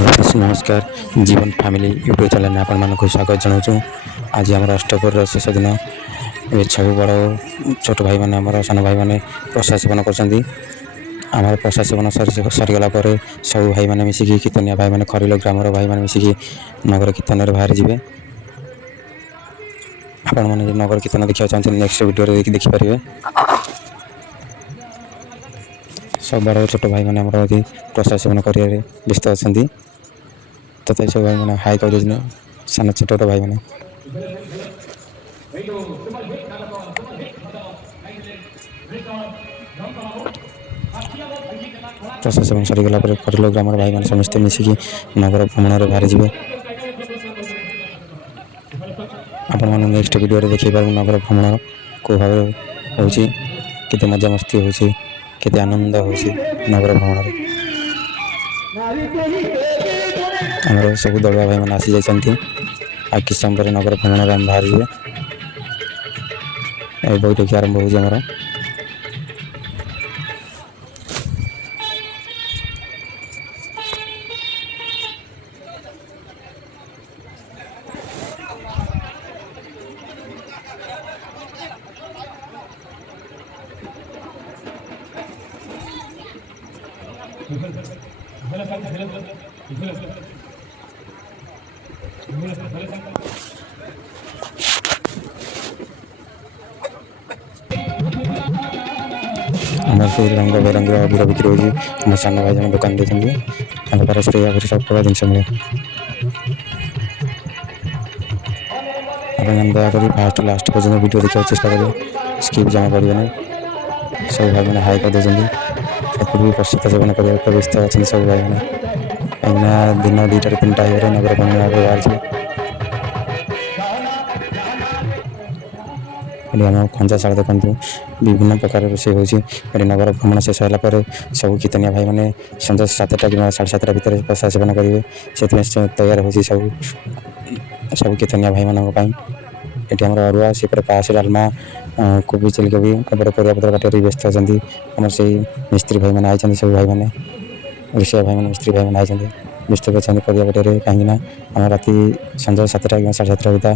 नमस्कार जीवन family YouTube channel में आपण को स्वागत जनाऊँ। आज आम अष्टपर शेष दिन सब बड़ छोट भाई मैंने आम सान भाई मैंने प्रसाद सेवन कर प्रसाद सेवन सरीगला सब भाई मैंने मिसिकी कीर्तनिया भाई मैंने खरील ग्राम भाई मैंने मिसिकी नगर कीर्तन बाहर जी आपण मैंने नगर कीर्तन देखा चाहते नेक्स्ट वीडियो देखिपारे। सब बड़ छोट भाई मैंने प्रसाद सेवन कर व्यस्त अच्छा तथा सब भाई मैंने हाई कर सान छोट भाई मैंने प्रसाद सेवन सरीगला खरील ग्राम भाई मैंने समस्ते मिसिकी नगर भ्रमण बाहर जी आपण मैंने नेक्स्ट वीडियो देखिए पार नगर भ्रमण को भाव होते मजा मस्ती होते आनंद हो नगर भ्रमण आमर सब दलिया भाई मैंने आसी जाती आ कि समय पर नगर भ्रमण आम बाहर जी बैठक आरंभ होमर आम से रंग बेरंग अबीर बिक्री हो सान भाई जन दुकान देते पास सब प्रकार जिन मिले आप दयाकोरी फास्ट लास्ट पर्यटन वीडियो देखा चेष्टा करेंगे स्किप जमा करेंगे नहीं। सब भाई मैंने हाई कर देते भी प्रसाद सेवन करने व्यस्त अच्छा सब भाई मैंने कहीं दिन 2टा 3टा हो नगर भ्रमण बाहर जी आम खंजा शाला देखते विभिन्न प्रकार रोषे हो नगर भ्रमण शेष होगापर सब कीर्तनिया भाई मैंने संजा 7टा कि 7:30 भितर प्रसाद सेवन करेंगे से तैयार हो सब कीर्तनिया भाई मानी ये आम अरुआ से पास डालमा कोबी चिलकोबी एपटे परिया पत्र काटे व्यस्त अच्छा आम से मिस्त्री भाई मैंने आई सब भाई मैंने रोषिया भाई मैंने मिस्त्री भाई मैंने आई व्यस्त अच्छा परिया काटे कहीं आम राति संजा 7टा कि 7:30 सुधा